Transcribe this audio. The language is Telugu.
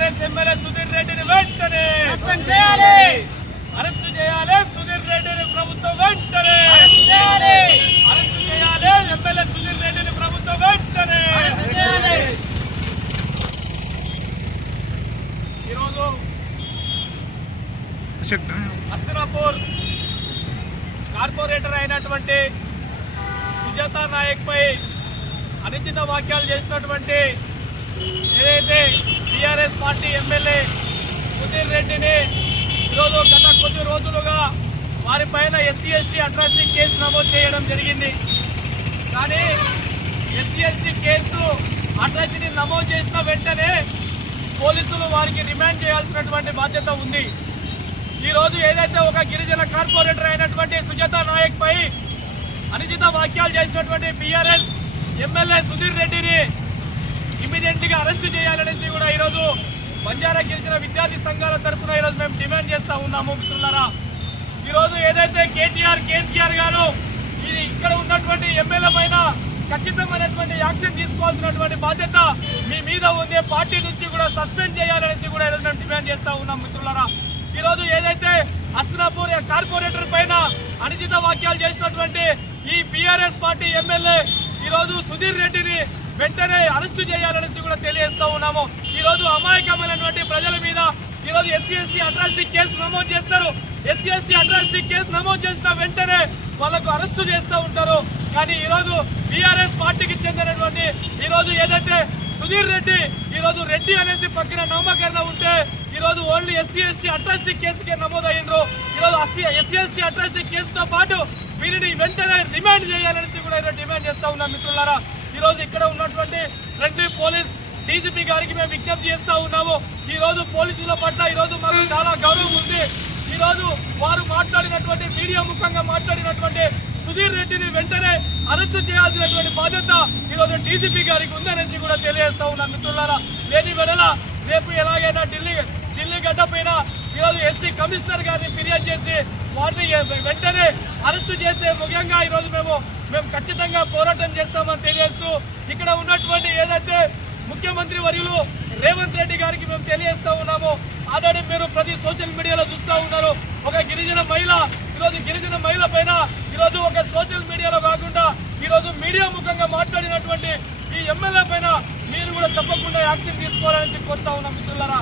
టీఆర్ఎస్ ఎమ్మెల్యే సుధీర్ రెడ్డిని వెంటనే అరెస్టు చేయాలి. సుధీర్ రెడ్డిని ప్రభుత్వం వెంటనే అరెస్టు చేయాలి. ఎమ్మెల్యే సుధీర్ రెడ్డిని ప్రభుత్వం వెంటనే ఈరోజు హస్తినాపూర్ కార్పొరేటర్ అయినటువంటి సుజాత నాయక్ పై అనుచిత వాక్యాలు చేసినటువంటి ఏదైతే టీఆర్ఎస్ పార్టీ ఎమ్మెల్యే సుధీర్ రెడ్డిని ఈరోజు గత కొద్ది రోజులుగా వారిపైన ఎస్సీ ఎస్టీ అట్రాసిటీ కేసు నమోదు చేయడం జరిగింది. కానీ ఎస్సీ ఎస్టీ కేసు అట్రాసిటీ నమోదు చేసిన వెంటనే పోలీసులు వారికి రిమాండ్ చేయాల్సినటువంటి బాధ్యత ఉంది. ఈరోజు ఏదైతే ఒక గిరిజన కార్పొరేటర్ అయినటువంటి సుజాత నాయక్ పై అనుచిత వాక్యాలు చేసినటువంటి బీఆర్ఎస్ ఎమ్మెల్యే సుధీర్ రెడ్డిని ఇమీడియట్గా అరెస్ట్ చేయాలనేసి కూడా ఈరోజు బంజారా గెలిచిన విద్యార్థి సంఘాల తరఫున ఈరోజు మేము డిమాండ్ చేస్తా ఉన్నాము మిత్రులారా. ఈరోజు ఏదైతే కేటీఆర్ కేసీఆర్ గారు ఇది ఇక్కడ ఉన్నటువంటి ఎమ్మెల్యే పైన ఖచ్చితమైనటువంటి యాక్షన్ తీసుకోవాల్సినటువంటి బాధ్యత మీ మీద ఉంది. పార్టీ నుంచి కూడా సస్పెండ్ చేయాలనేసి కూడా ఈరోజు మేము డిమాండ్ చేస్తా ఉన్నాం మిత్రులారా. ఈరోజు ఏదైతే అస్నాపూర్ కార్పొరేటర్ పైన అనుచిత వాక్యాలు చేసినటువంటి ఈ బీఆర్ఎస్ పార్టీ ఎమ్మెల్యే ఈ రోజు సుధీర్ రెడ్డిని వెంటనే అరెస్టు చేయాలనేసి కూడా తెలియజేస్తూ ఉన్నాము. ఈ రోజు అమాయకమైనటువంటి ప్రజల మీద ఈ రోజు ఎస్సీ ఎస్టీ అట్రాసిటీ కేసు నమోదు చేస్తారు. ఎస్సీ ఎస్టీ అట్రాసిటీ కేసు నమోదు చేసిన వెంటనే వాళ్ళకు అరెస్టు చేస్తూ ఉంటారు. కానీ ఈరోజు బీఆర్ఎస్ పార్టీకి చెందినటువంటి ఈరోజు ఏదైతే సుధీర్ రెడ్డి ఈరోజు రెడ్డి అనేది పక్కన నామకరణ ఉంటే ఈరోజు ఓన్లీ ఎస్సీ ఎస్టీ అట్రాసిటీ కేసుకే నమోదయ్యారు ఈ రోజు ఎస్సీ ఎస్టీ అట్రాసిటీ కేసుతో పాటు వీరిని వెంటనే రిమాండ్ చేయాలనేసి కూడా డిమాండ్ చేస్తా ఉన్నాం మిత్రులారా. ఈరోజు ఇక్కడ ఉన్నటువంటి రెండు పోలీస్ డీజీపీ గారికి మేము విజ్ఞప్తి చేస్తా ఉన్నాము. ఈరోజు పోలీసుల పట్ల ఈరోజు మాకు చాలా గౌరవం ఉంది. ఈరోజు వారు మాట్లాడినటువంటి మీడియా ముఖంగా మాట్లాడినటువంటి సుధీర్ రెడ్డిని వెంటనే అరెస్ట్ చేయాల్సినటువంటి బాధ్యత ఈరోజు డీజీపీ గారికి ఉందనేసి కూడా తెలియజేస్తా ఉన్నాం మిత్రులారా. లేని వెడల రేపు ఎలాగైనా ఢిల్లీ ఢిల్లీ గడ్డ పైన ఈరోజు ఎస్టీ కమిషనర్ గారిని ఫిర్యాదు చేసి వారిని వెంటనే అరెస్టు చేసే ముఖ్యంగా ఈరోజు మేము మేము ఖచ్చితంగా పోరాటం చేస్తామని తెలియజేస్తూ ఇక్కడ ఉన్నటువంటి ఏదైతే ముఖ్యమంత్రి వర్యులు రేవంత్ రెడ్డి గారికి మేము తెలియజేస్తూ ఉన్నాము. ఆల్రెడీ మీరు ప్రతి సోషల్ మీడియాలో చూస్తూ ఉన్నారు. ఒక గిరిజన మహిళ ఈరోజు గిరిజన మహిళ పైన ఈరోజు ఒక సోషల్ మీడియాలో కాకుండా ఈరోజు మీడియా ముఖంగా మాట్లాడినటువంటి ఈ ఎమ్మెల్యే పైన మీరు కూడా తప్పకుండా యాక్షన్ తీసుకోవాలని కోరుతా ఉన్నాం మిత్రులారా.